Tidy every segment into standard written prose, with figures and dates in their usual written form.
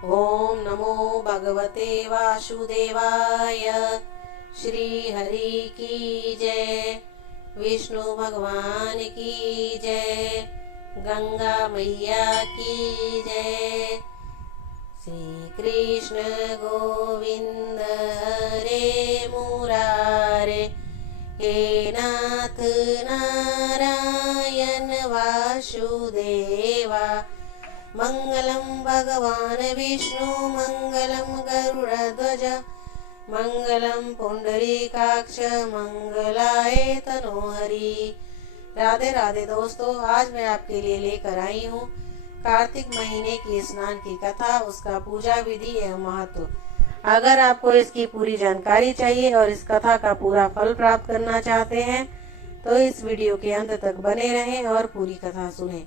ओम नमो भगवते वासुदेवाय। श्री हरि की जय। विष्णु भगवान की जय। गंगा मैया की जय। श्री कृष्ण गोविंद हरे मुरारे। हे नाथ नारायण वासुदेवा। मंगलम भगवान विष्णु मंगलम गरुड़ध्वज मंगलम पुंडरीकाक्ष मंगलाय तनोहरि। राधे राधे दोस्तों, आज मैं आपके लिए लेकर आई हूँ कार्तिक महीने की स्नान की कथा, उसका पूजा विधि एवं महत्व। अगर आपको इसकी पूरी जानकारी चाहिए और इस कथा का पूरा फल प्राप्त करना चाहते हैं तो इस वीडियो के अंत तक बने रहें और पूरी कथा सुनें।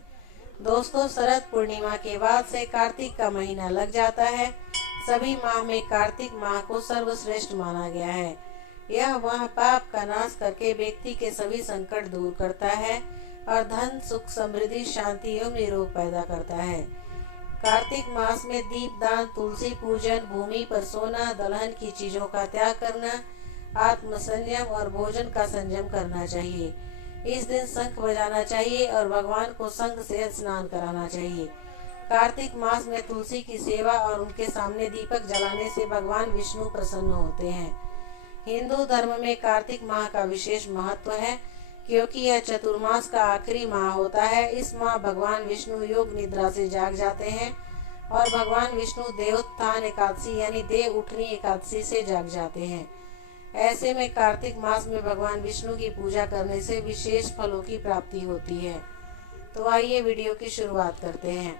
दोस्तों, शरद पूर्णिमा के बाद से कार्तिक का महीना लग जाता है। सभी माह में कार्तिक माह को सर्वश्रेष्ठ माना गया है। यह वह पाप का नाश करके व्यक्ति के सभी संकट दूर करता है और धन सुख समृद्धि शांति एवं निरोग पैदा करता है। कार्तिक मास में दीपदान, तुलसी पूजन, भूमि पर सोना, दलहन की चीजों का त्याग करना, आत्म संयम और भोजन का संयम करना चाहिए। इस दिन शंख बजाना चाहिए और भगवान को शंख से स्नान कराना चाहिए। कार्तिक मास में तुलसी की सेवा और उनके सामने दीपक जलाने से भगवान विष्णु प्रसन्न होते हैं। हिंदू धर्म में कार्तिक माह का विशेष महत्व है क्योंकि यह चतुर्मास का आखिरी माह होता है। इस माह भगवान विष्णु योग निद्रा से जाग जाते हैं और भगवान विष्णु देवोत्थान एकादशी यानी देव उठनी एकादशी से जाग जाते हैं। ऐसे में कार्तिक मास में भगवान विष्णु की पूजा करने से विशेष फलों की प्राप्ति होती है। तो आइए वीडियो की शुरुआत करते हैं।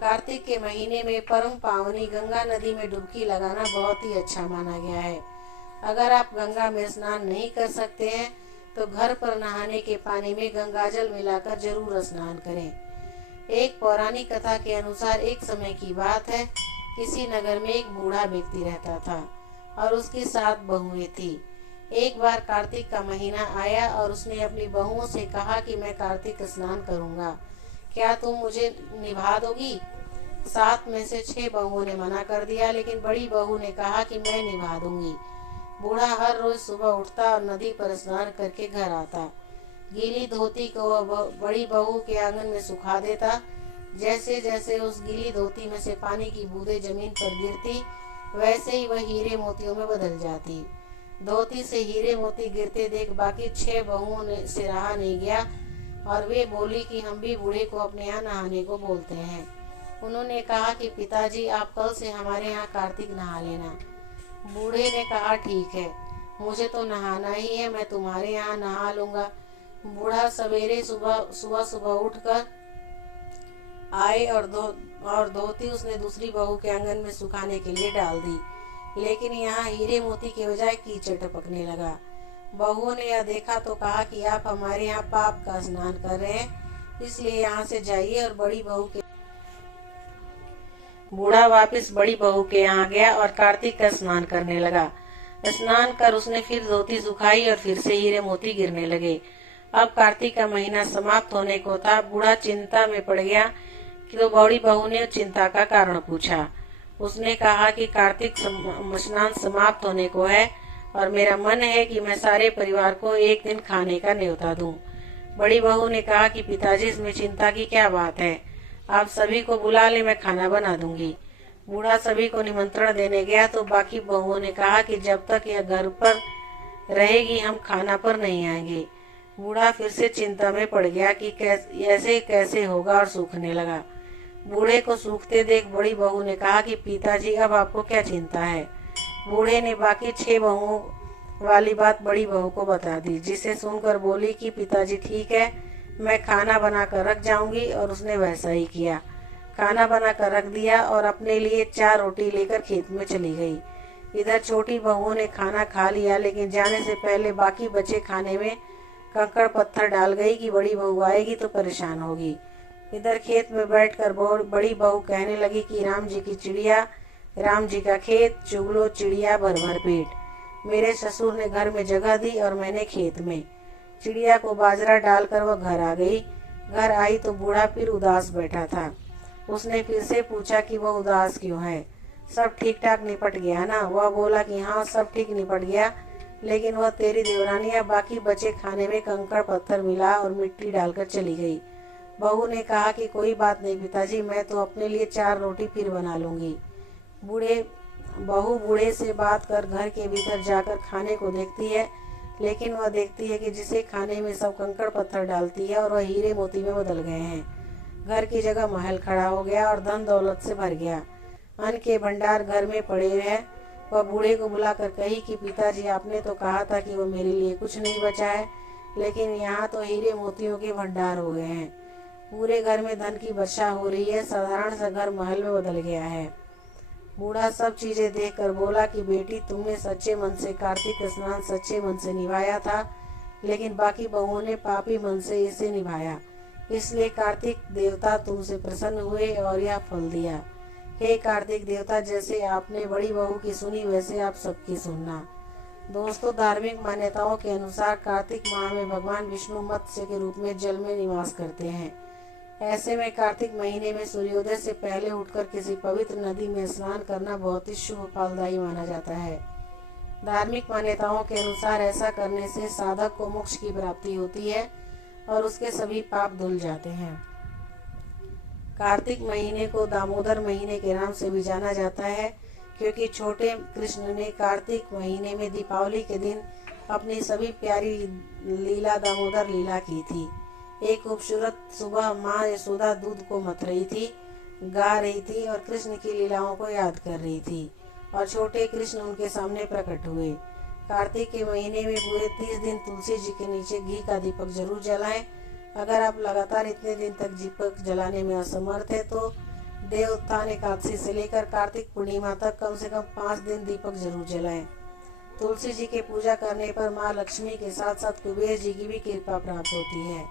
कार्तिक के महीने में परम पावनी गंगा नदी में डुबकी लगाना बहुत ही अच्छा माना गया है। अगर आप गंगा में स्नान नहीं कर सकते हैं तो घर पर नहाने के पानी में गंगाजल मिलाकर जरूर स्नान करें। एक पौराणिक कथा के अनुसार एक समय की बात है, किसी नगर में एक बूढ़ा व्यक्ति रहता था और उसकी 7 बहुएं थी। एक बार कार्तिक का महीना आया और उसने अपनी बहुओं से कहा कि मैं कार्तिक स्नान करूंगा, क्या तुम मुझे निभा दोगी? 7 में से 6 बहुओं ने मना कर दिया, लेकिन बड़ी बहू ने कहा कि मैं निभा दूंगी। बूढ़ा हर रोज सुबह उठता और नदी पर स्नान करके घर आता। गीली धोती को वह बड़ी बहू के आंगन में सुखा देता। जैसे जैसे उस गीली धोती में से पानी की बूंदें जमीन पर गिरती, वैसे ही वह हीरे मोतियों में बदल जाती। धोती से हीरे मोती गिरते देख बाकी 6 बहुओं ने से रहा नहीं गया और वे बोली कि हम भी बूढ़े को अपने यहाँ नहाने को बोलते हैं। उन्होंने कहा कि पिताजी, आप कल से हमारे यहाँ कार्तिक नहा लेना। बूढ़े ने कहा ठीक है, मुझे तो नहाना ही है, मैं तुम्हारे यहाँ नहा लूंगा। बूढ़ा सवेरे सुबह उठकर आए और धोती उसने दूसरी बहू के आंगन में सुखाने के लिए डाल दी, लेकिन यहाँ हीरे मोती के बजाय कीचड़ टपकने लगा। बहुओं ने यह देखा तो कहा कि आप हमारे यहाँ पाप का स्नान कर रहे हैं, इसलिए यहाँ से जाइए। और बूढ़ा वापस बड़ी बहू के यहाँ गया और कार्तिक का स्नान करने लगा। स्नान कर उसने फिर धोती सुखाई और फिर से हीरे मोती गिरने लगे। अब कार्तिक का महीना समाप्त होने को था। बूढ़ा चिंता में पड़ गया कि तो बड़ी बहू ने चिंता का कारण पूछा। उसने कहा कि कार्तिक स्नान समाप्त होने को है और मेरा मन है कि मैं सारे परिवार को एक दिन खाने का न्योता दूं। बड़ी बहू ने कहा कि पिताजी, इसमें चिंता की क्या बात है, आप सभी को बुला ले, मैं खाना बना दूंगी। बूढ़ा सभी को निमंत्रण देने गया तो बाकी बहुओं ने कहा कि जब तक यह घर पर रहेगी हम खाना पर नहीं आएंगे। बूढ़ा फिर से चिंता में पड़ गया कि ऐसे कैसे होगा और सूखने लगा। बूढ़े को सूखते देख बड़ी बहू ने कहा कि पिताजी, अब आपको क्या चिंता है? बूढ़े ने बाकी 6 बहुओं वाली बात बड़ी बहू को बता दी, जिसे सुनकर बोली कि पिताजी ठीक है, मैं खाना बना कर रख जाऊंगी। और उसने वैसा ही किया। खाना बना कर रख दिया और अपने लिए 4 रोटी लेकर खेत में चली गई। इधर छोटी बहुओं ने खाना खा लिया, लेकिन जाने से पहले बाकी बचे खाने में कंकड़ पत्थर डाल गई कि बड़ी बहू आएगी तो परेशान होगी। इधर खेत में बैठकर बड़ी बहू कहने लगी कि राम जी की चिड़िया, राम जी का खेत, चुगलो चिड़िया भर भर पेट। मेरे ससुर ने घर में जगह दी और मैंने खेत में। चिड़िया को बाजरा डालकर वह घर आ गई। घर आई तो बूढ़ा फिर उदास बैठा था। उसने फिर से पूछा कि वह उदास क्यों है, सब ठीक ठाक निपट गया ना। वह बोला कि हाँ सब ठीक निपट गया, लेकिन वह तेरी देवरानियाँ बाकी बचे खाने में कंकड़ पत्थर मिला और मिट्टी डालकर चली गई। बहू ने कहा कि कोई बात नहीं पिताजी, मैं तो अपने लिए 4 रोटी फिर बना लूँगी। बहू बूढ़े से बात कर घर के भीतर जाकर खाने को देखती है, लेकिन वह देखती है कि जिसे खाने में सब कंकड़ पत्थर डालती है और वह हीरे मोती में बदल गए हैं। घर की जगह महल खड़ा हो गया और धन दौलत से भर गया। अन्न के भंडार घर में पड़े हैं। वह बूढ़े को बुलाकर कही कि पिताजी, आपने तो कहा था कि वह मेरे लिए कुछ नहीं बचा है, लेकिन यहाँ तो हीरे मोतियों के भंडार हो गए हैं। पूरे घर में धन की वर्षा हो रही है। साधारण सा घर महल में बदल गया है। बूढ़ा सब चीजें देखकर बोला कि बेटी, तुमने सच्चे मन से कार्तिक स्नान सच्चे मन से निभाया था, लेकिन बाकी बहुओं ने पापी मन से इसे निभाया, इसलिए कार्तिक देवता तुमसे प्रसन्न हुए और यह फल दिया। हे कार्तिक देवता, जैसे आपने बड़ी बहू की सुनी वैसे आप सबकी सुनना। दोस्तों, धार्मिक मान्यताओं के अनुसार कार्तिक माह में भगवान विष्णु मत्स्य के रूप में जल में निवास करते हैं। ऐसे में कार्तिक महीने में सूर्योदय से पहले उठकर किसी पवित्र नदी में स्नान करना बहुत ही शुभ फलदायी माना जाता है। धार्मिक मान्यताओं के अनुसार ऐसा करने से साधक को मोक्ष की प्राप्ति होती है और उसके सभी पाप धुल जाते हैं। कार्तिक महीने को दामोदर महीने के नाम से भी जाना जाता है, क्योंकि छोटे कृष्ण ने कार्तिक महीने में दीपावली के दिन अपनी सभी प्यारी लीला दामोदर लीला की थी। एक खूबसूरत सुबह माँ यशोदा दूध को मथ रही थी, गा रही थी और कृष्ण की लीलाओं को याद कर रही थी, और छोटे कृष्ण उनके सामने प्रकट हुए। कार्तिक के महीने में पूरे 30 दिन तुलसी जी के नीचे घी का दीपक जरूर जलाएं। अगर आप लगातार इतने दिन तक दीपक जलाने में असमर्थ है तो देव उत्थान एकादशी से लेकर कार्तिक पूर्णिमा तक कम से कम 5 दिन दीपक जरूर जलाएं। तुलसी जी की पूजा करने पर माँ लक्ष्मी के साथ साथ कुबेर जी की भी कृपा प्राप्त होती है।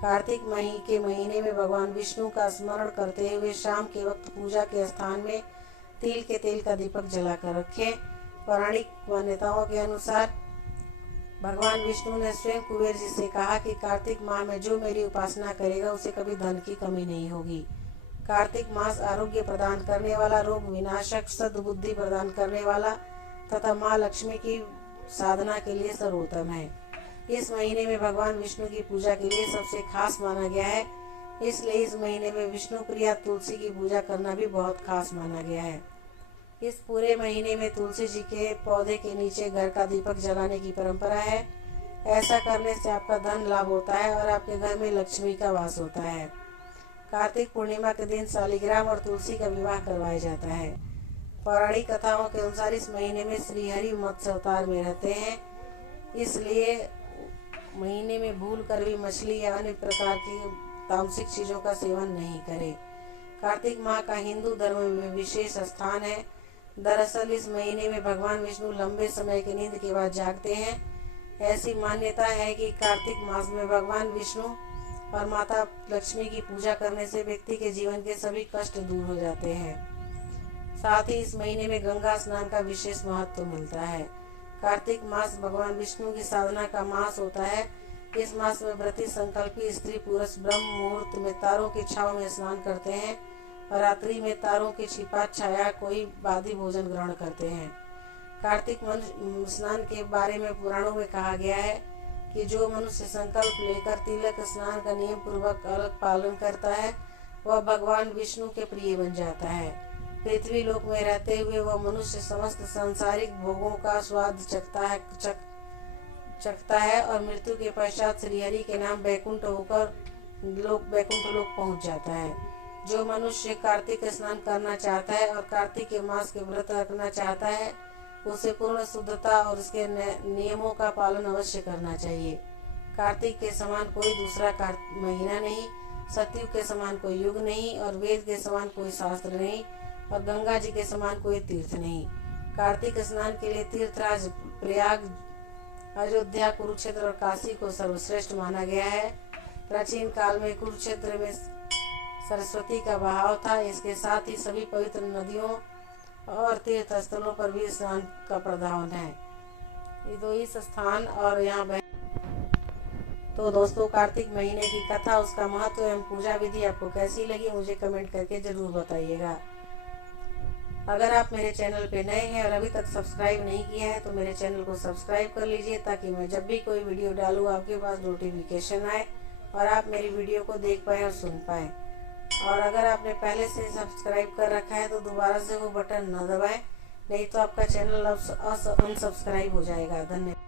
कार्तिक के महीने में भगवान विष्णु का स्मरण करते हुए शाम के वक्त पूजा के स्थान में तिल के तेल का दीपक जलाकर रखें। पौराणिक मान्यताओं के अनुसार भगवान विष्णु ने स्वयं कुबेर जी से कहा कि कार्तिक माह में जो मेरी उपासना करेगा उसे कभी धन की कमी नहीं होगी। कार्तिक मास आरोग्य प्रदान करने वाला, रोग विनाशक, सद्बुद्धि प्रदान करने वाला तथा माँ लक्ष्मी की साधना के लिए सर्वोत्तम है। इस महीने में भगवान विष्णु की पूजा के लिए सबसे खास माना गया है, इसलिए इस महीने में विष्णु प्रिया तुलसी की पूजा करना भी बहुत खास माना गया है। इस पूरे महीने में तुलसी जी के पौधे के नीचे घर का दीपक जलाने की परंपरा है। ऐसा करने से आपका धन लाभ होता है और आपके घर में लक्ष्मी का वास होता है। कार्तिक पूर्णिमा के दिन शालिग्राम और तुलसी का विवाह करवाया जाता है। पौराणिक कथाओं के अनुसार इस महीने में श्रीहरि मत्स्य अवतार में रहते हैं, इसलिए महीने में भूल कर भी मछली या अन्य प्रकार की तामसिक चीज़ों का सेवन नहीं करें। कार्तिक माह का हिंदू धर्म में विशेष स्थान है। दरअसल इस महीने में भगवान विष्णु लंबे समय की नींद के बाद जागते हैं। ऐसी मान्यता है कि कार्तिक मास में भगवान विष्णु और माता लक्ष्मी की पूजा करने से व्यक्ति के जीवन के सभी कष्ट दूर हो जाते हैं। साथ ही इस महीने में गंगा स्नान का विशेष महत्व मिलता है। कार्तिक मास भगवान विष्णु की साधना का मास होता है। इस मास में व्रती संकल्पी स्त्री पुरुष ब्रह्म मुहूर्त में तारों की छाव में स्नान करते हैं और रात्रि में तारों की छिपा छाया कोई बादी भोजन ग्रहण करते हैं। कार्तिक स्नान के बारे में पुराणों में कहा गया है कि जो मनुष्य संकल्प लेकर तिलक स्नान का नियम पूर्वक अलग पालन करता है वह भगवान विष्णु के प्रिय बन जाता है। पृथ्वी लोक में रहते हुए वह मनुष्य समस्त सांसारिक भोगों का स्वाद चखता है और मृत्यु के पश्चात श्रीहरि के नाम वैकुंठ होकर वैकुंठ लोक पहुंच जाता है। जो मनुष्य कार्तिक स्नान करना चाहता है और कार्तिक के मास के व्रत रखना चाहता है उसे पूर्ण शुद्धता और उसके नियमों का पालन अवश्य करना चाहिए। कार्तिक के समान कोई दूसरा महीना नहीं, सतयुग के समान कोई युग नहीं और वेद के समान कोई शास्त्र नहीं और गंगा जी के समान कोई तीर्थ नहीं। कार्तिक स्नान के लिए तीर्थराज प्रयाग, अयोध्या, कुरुक्षेत्र और काशी को सर्वश्रेष्ठ माना गया है। प्राचीन काल में कुरुक्षेत्र में सरस्वती का बहाव था। इसके साथ ही सभी पवित्र नदियों और तीर्थ स्थलों पर भी स्नान का प्रधान है। ये दो इस स्थान और यहाँ तो दोस्तों, कार्तिक महीने की कथा, उसका महत्व एवं पूजा विधि आपको कैसी लगी मुझे कमेंट करके जरूर बताइएगा। अगर आप मेरे चैनल पे नए हैं और अभी तक सब्सक्राइब नहीं किया है तो मेरे चैनल को सब्सक्राइब कर लीजिए, ताकि मैं जब भी कोई वीडियो डालूँ आपके पास नोटिफिकेशन आए और आप मेरी वीडियो को देख पाएँ और सुन पाएँ। और अगर आपने पहले से सब्सक्राइब कर रखा है तो दोबारा से वो बटन न दबाएं, नहीं तो आपका चैनल अनसब्सक्राइब हो जाएगा। धन्यवाद।